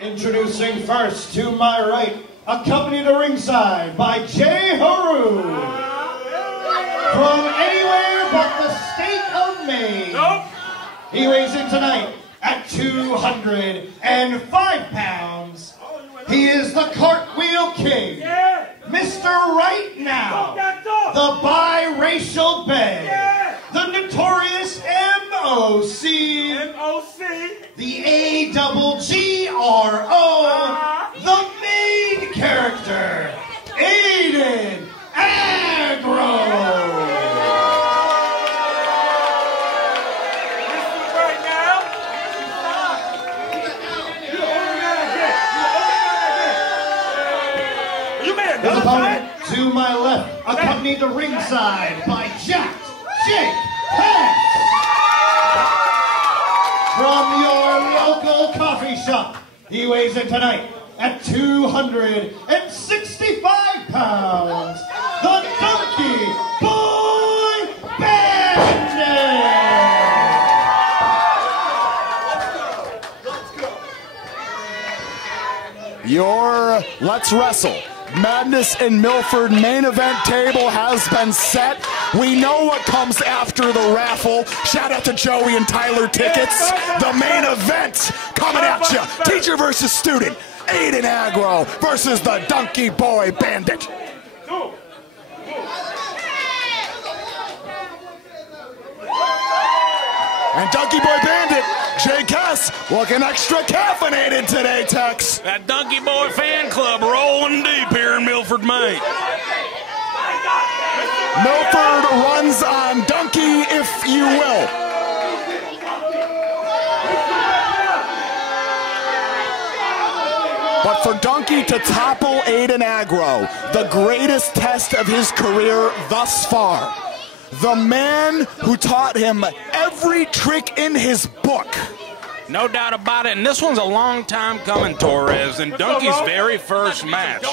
Introducing first to my right, accompanied to ringside by J-Heru. From anywhere but the state of Maine. Nope. He weighs in tonight at 205 pounds. He is the Cartwheel King, Mr. Right Now, the Biracial Bay, the Notorious M.O.C., the A-double-G-R-O, the main character, Aiden Aggro. His opponent to my left, accompanied to ringside by Jack Jake Hess. From your local coffee shop, he weighs in tonight at 265 pounds, the Dunky Boy Bandit! Your Let's Wrestle Madness in Milford main event table has been set. We know what comes after the raffle. Shout out to Joey and Tyler Tickets. The main event coming at you. Teacher versus student. Aiden Aggro versus the Dunky Boy Bandit. And Dunky Boy Bandit, Jake Hess, looking extra caffeinated today, Tex. That Dunky Boy fan club rolling deep here in Milford, Maine. Milford runs on Dunky, if you will. But for Dunky to topple Aiden Aggro, the greatest test of his career thus far, the man who taught him every trick in his book. No doubt about it, and this one's a long time coming, Torres. In Dunky's very first match,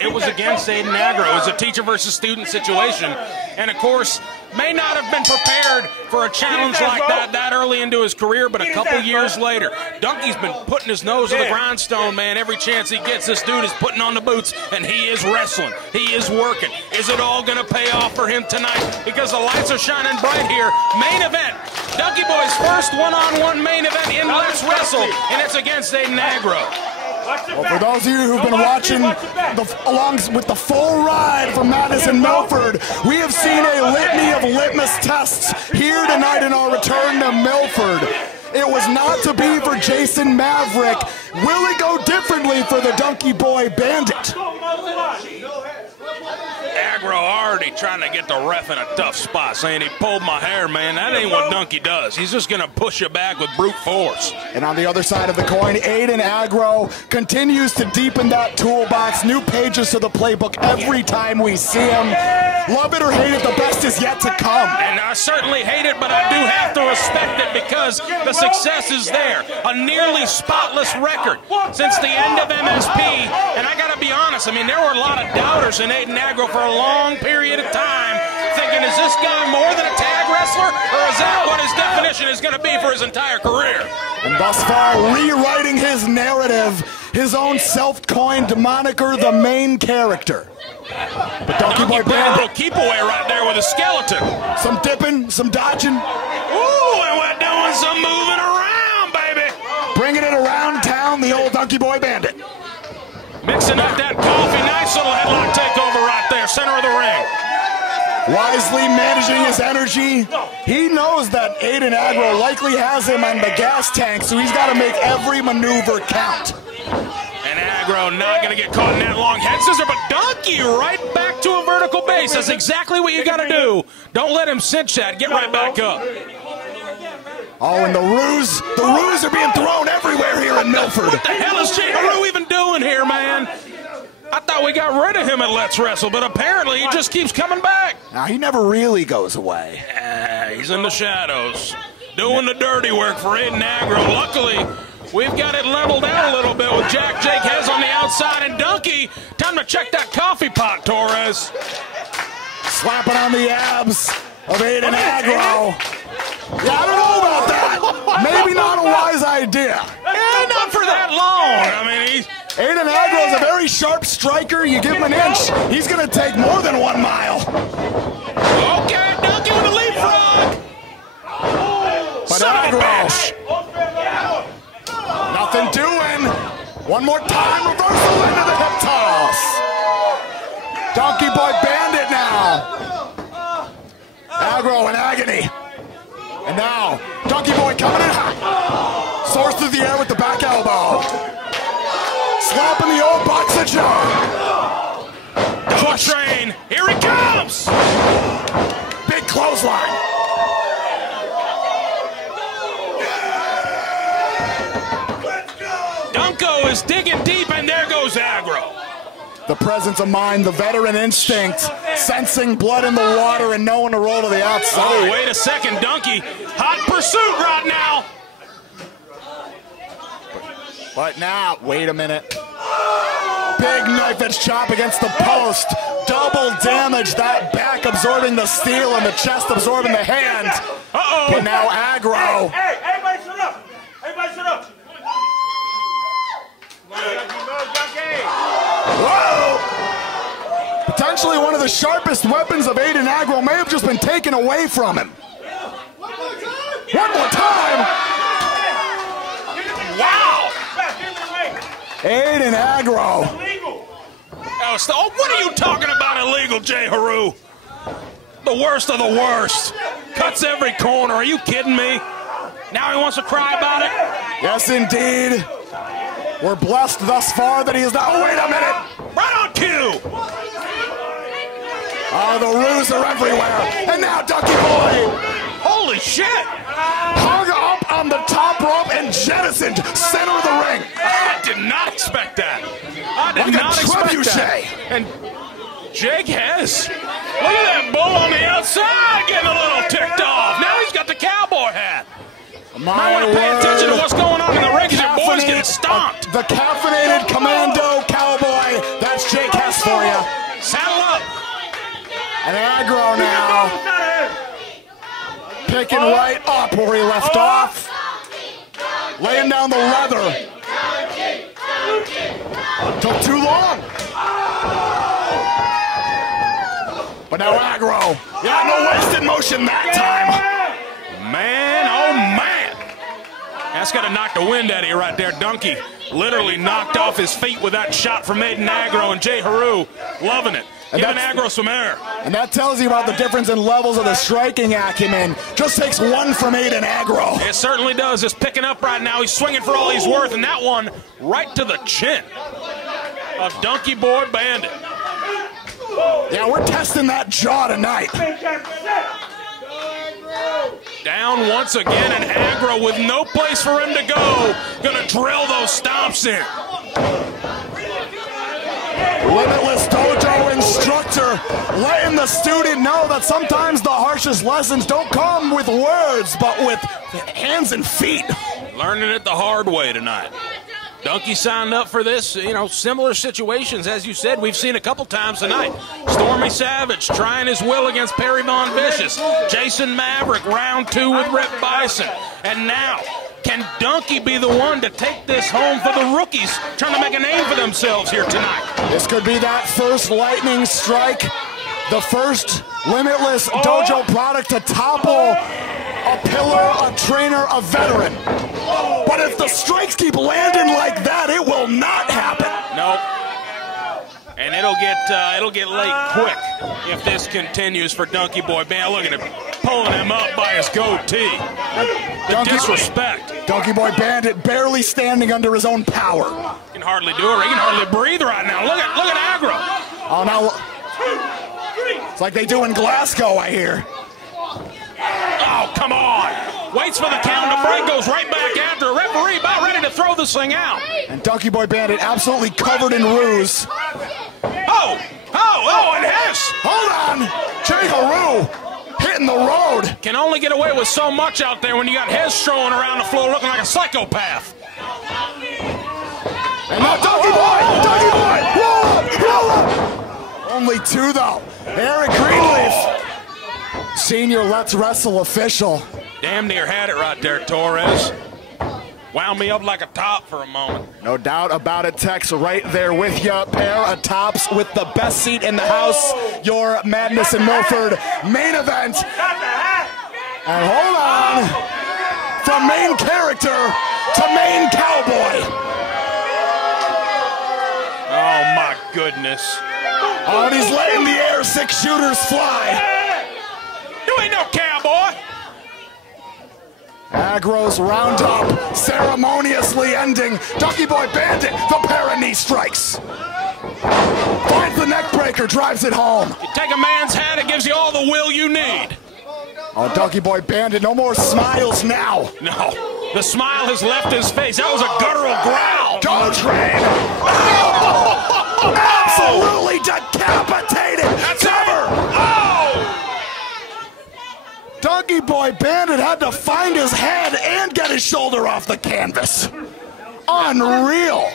it was against Aiden Aggro. It was a teacher versus student situation, and of course, may not have been prepared for a challenge like that early into his career, but a couple years later, Dunky's been putting his nose to the grindstone, man. Every chance he gets, this dude is putting on the boots, and he is wrestling. He is working. Is it all going to pay off for him tonight? Because the lights are shining bright here. Main event. Dunky Boy's first one-on-one main event in Let's Wrestle, and it's against Aiden Aggro. Well, for those of you who've been watching along with the full ride from Madison Milford, we have seen a litany of litmus tests here tonight in our return to Milford. It was not to be for Jason Maverick. Will it go differently for the Dunky Boy Bandit? Aggro already trying to get the ref in a tough spot, saying he pulled my hair, man. That ain't what Dunky does. He's just going to push you back with brute force. And on the other side of the coin, Aiden Aggro continues to deepen that toolbox. New pages to the playbook every time we see him. Love it or hate it, the best is yet to come. And I certainly hate it, but I do have to respect it because the success is there. A nearly spotless record since the end of MSP. And I got to be honest, I mean, there were a lot of doubters in Aiden Aggro for a long period of time, thinking, is this guy more than a tag wrestler, or is that what his definition is going to be for his entire career? And thus far, rewriting his narrative, his own self-coined moniker, the main character. But Dunky Boy Bandit, keep away right there with a skeleton. Some dipping, some dodging. Ooh, and we're doing some moving around, baby. Bringing it around town, the old Dunky Boy Bandit. Mixing up that coffee, nice little headlock takeover right there, center of the ring. Wisely managing his energy. He knows that Aiden Aggro likely has him on the gas tank, so he's got to make every maneuver count. And Aggro not going to get caught in that long head scissor, but Dunky right back to a vertical base. That's exactly what you got to do. Don't let him cinch that. Get right back up. Oh, and the ruse are being thrown everywhere here in Milford. What the hell is J-Heru even doing here, man? I thought we got rid of him at Let's Wrestle, but apparently he just keeps coming back. Now, he never really goes away. He's in the shadows, doing the dirty work for Aiden Aggro. Luckily, we've got it leveled out a little bit with Jake Hess on the outside, and Dunky, time to check that coffee pot, Torres. Slapping on the abs of Aiden Aggro. Yeah, I don't know about that. Maybe not a wise idea. Not for that long. I Aiden Aggro is a very sharp striker. You give him an inch, he's going to take more than 1 mile. Okay, Dunky with the leapfrog. But Aggro, nothing doing. One more time, reversal into the hip toss. Donkey Boy Bandit now. Aggro in agony. And now, Donkey Boy coming in hot. Soars through the air with the back elbow. Slapping the old boxer jaw. Go train, here he comes! Big clothesline. Dunko is digging deep, and there goes Aggro. The presence of mind, the veteran instinct, sensing blood in the water and knowing to roll to the outside. Oh, wait a second, Dunky. Hot pursuit right now. But now, wait a minute. Big knife edge chop against the post. Double damage, that back absorbing the steel and the chest absorbing the hand. Uh-oh. But now Aggro. Hey, everybody shut up. Everybody shut up. Whoa! Potentially one of the sharpest weapons of Aiden Aggro may have just been taken away from him. One more time! Wow! Aiden Aggro. Oh, what are you talking about illegal, J-Heru? The worst of the worst. Cuts every corner. Are you kidding me? Now he wants to cry about it? Yes, indeed. We're blessed thus far that he is not. Oh, wait a minute! Right on cue! Oh, the roos are everywhere. And now Dunky Boy Holy shit! hung up on the top rope and jettisoned center of the ring. I did not expect that. I did Like a not expect trebuchet. that. And Jake Hess, look at that bull on the outside getting a little ticked off. Now he's got the cowboy hat. I want to pay attention to what's going on in the ring because your boy's getting stomped. The caffeinated commando cowboy. That's Jake Hess for you. Saddle up. And Aggro now picking right up where he left off. Laying down the leather. Took too long. But now Aggro. Yeah, no wasted motion that time. Man, oh man. That's got to knock the wind out of you right there. Dunky literally knocked off his feet with that shot from Aiden Aggro, and J-Heru loving it. Giving Aggro some air. And that tells you about the difference in levels of the striking acumen. Just takes one from Aiden Aggro. It certainly does. It's picking up right now. He's swinging for all he's worth, and that one right to the chin of Dunky Boy Bandit. Yeah, we're testing that jaw tonight. Down once again, and Aggro with no place for him to go. Gonna drill those stomps in. Limitless dojo instructor letting the student know that sometimes the harshest lessons don't come with words, but with hands and feet. Learning it the hard way tonight. Dunky signed up for this, similar situations, as you said, we've seen a couple times tonight. Stormy Savage trying his will against Perry Von Vicious. Jason Maverick, round 2 with Rip Bison. And now, can Dunky be the one to take this home for the rookies trying to make a name for themselves here tonight? This could be that first lightning strike, the first Limitless dojo product to topple a pillar, a trainer, a veteran. But if the strikes keep landing like that, it will not happen. Nope. And it'll get late quick if this continues for Dunky Boy Bandit. Look at him pulling him up by his goatee. The disrespect. Dunky Boy Bandit barely standing under his own power. He can hardly do it. He can hardly breathe right now. Look at Aggro. Oh, now it's like they do in Glasgow, I hear. Oh, come on. Waits for the count to break, goes right back after a referee about ready to throw this thing out. And Dunky Boy Bandit absolutely covered in ruse. Oh, and Hess. Hold on. J-Heru hitting the road. Can only get away with so much out there when you got Hess strolling around the floor looking like a psychopath. And now Dunky Boy. Roll up. Only 2, though. Eric Greenleaf, senior Let's Wrestle official. Damn near had it right there, Torres. Wound me up like a top for a moment. No doubt about it, Tex. Right there with you. Pair of tops with the best seat in the house. Your Madness in Milford main event. And hold on. From main character to main cowboy. Oh, my goodness. Oh, and he's letting the air 6 shooters fly. You ain't no cowboy. Aggro's roundup ceremoniously ending. Dunky Boy Bandit, the pair of knee strikes. Finds the neck breaker, drives it home. You take a man's hat, it gives you all the will you need. Oh, Dunky Boy Bandit, no more smiles now. No, the smile has left his face. That was a guttural growl. Go train. Oh, absolutely decapitated. That's over. Oh! Dunky Boy Bandit had to find his head and get his shoulder off the canvas. Unreal.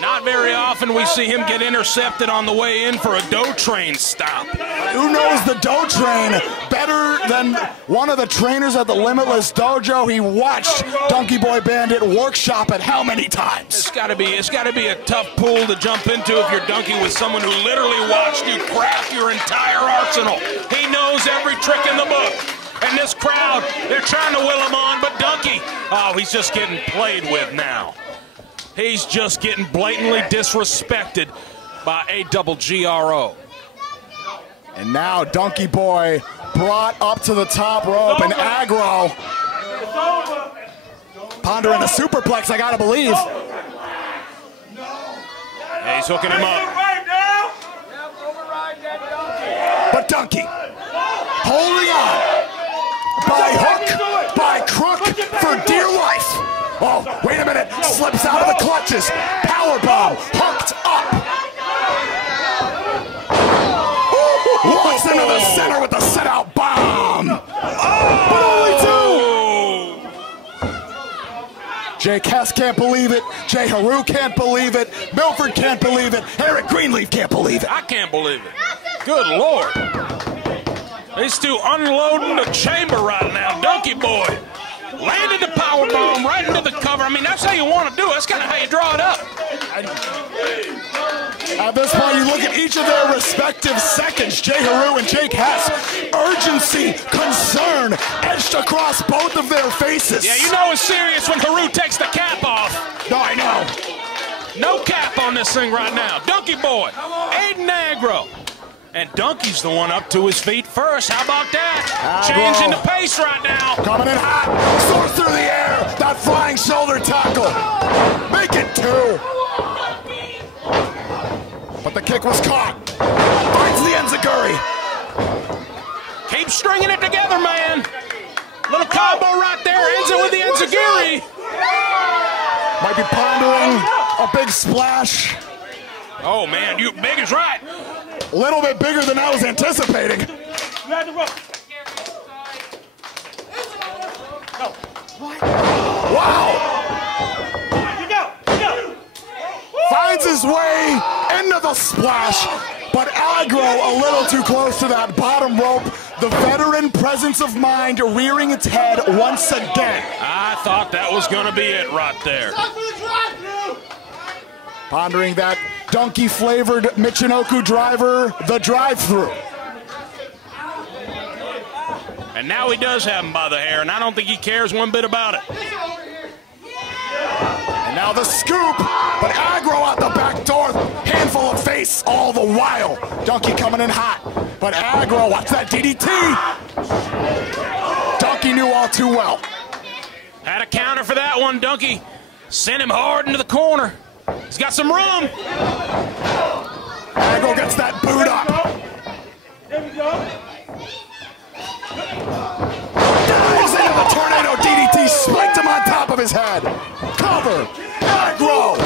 Not very often we see him get intercepted on the way in for a dough train stop. Who knows the dough train better than one of the trainers at the Limitless dojo? He watched Dunky Boy Bandit workshop it how many times? It's got to be a tough pool to jump into if you're Dunky with someone who literally watched you craft your entire arsenal. He knows every trick in the book. And this crowd, they're trying to will him on, but Dunky, oh, he's just getting played with now. He's just getting blatantly disrespected by AEW. And now Dunky Boy brought up to the top rope, and Aggro pondering a superplex, I gotta believe. Yeah, he's hooking him up. But Dunky holding on by hook, by crook, for dear life. Oh, wait a minute, slips out of the clutches. Powerbomb, hooked up. Walks into the center with the sit-out bomb. But only 2. Jake Hess can't believe it. J-Heru can't believe it. Milford can't believe it. Eric Greenleaf can't believe it. I can't believe it. Good Lord. These two unloading the chamber right now. Dunky Boy landed the powerbomb right into the cover. I mean, that's how you want to do it. That's kind of how you draw it up. At this point, you look at each of their respective seconds. J-Heru and Jake Hess. Urgency, concern, etched across both of their faces. Yeah, you know it's serious when Heru takes the cap off. No, I know. No cap on this thing right now. Dunky Boy, Aiden Aggro. And Dunky's the one up to his feet first. How about that? Aggro. Changing the pace right now. Coming in hot. Soars through the air. That flying shoulder tackle. Make it 2. But the kick was caught. Finds the enziguri. Keep stringing it together, man. Little combo right there. Ends it with the enziguri. Might be pondering a big splash. Oh, man, you big is right. A little bit bigger than I was anticipating. Wow! Finds his way into the splash, but Aggro a little too close to that bottom rope. The veteran presence of mind rearing its head once again. I thought that was going to be it right there. Pondering that Dunky-flavored Michinoku driver, the drive-thru. And now he does have him by the hair, and I don't think he cares one bit about it. And now the scoop, but Aggro out the back door, handful of face all the while. Dunky coming in hot, but Aggro, watch that DDT. Dunky knew all too well. Had a counter for that one, Dunky. Sent him hard into the corner. He's got some room. Aggro gets that boot up. There we go. Dives into the tornado DDT, spiked him on top of his head. Cover. Aggro.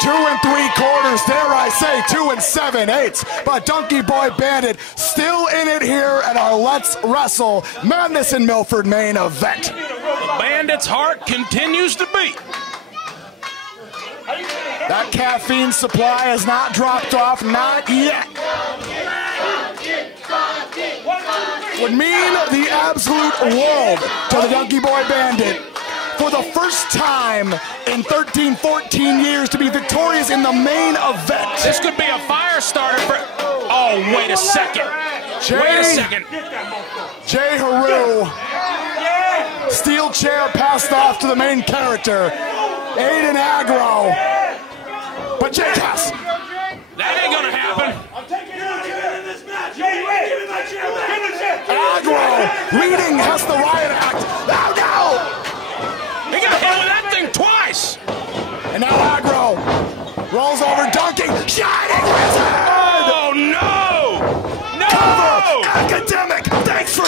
2 3/4, dare I say 2 7/8. But Dunky Boy Bandit still in it here at our Let's Wrestle Madness in Milford main event. The Bandit's heart continues to beat. That caffeine supply has not dropped off, not yet. would mean the absolute world to the Dunky Boy Bandit. For the first time in 13, 14 years to be victorious in the main event. This could be a fire starter for... Oh, wait a second. Wait a second. J-Heru. Steel chair passed off to the main character, Aiden Aggro. But Hess. That ain't gonna happen. I'm taking your chair in this match. Give me my chair back. Give me the chair. Aggro leading Hess the Riot Act. Oh no! He got hit with that thing twice. And now Aggro rolls over Dunky. Shining Wizard! Oh no! No! Cover! Academic! Thanks for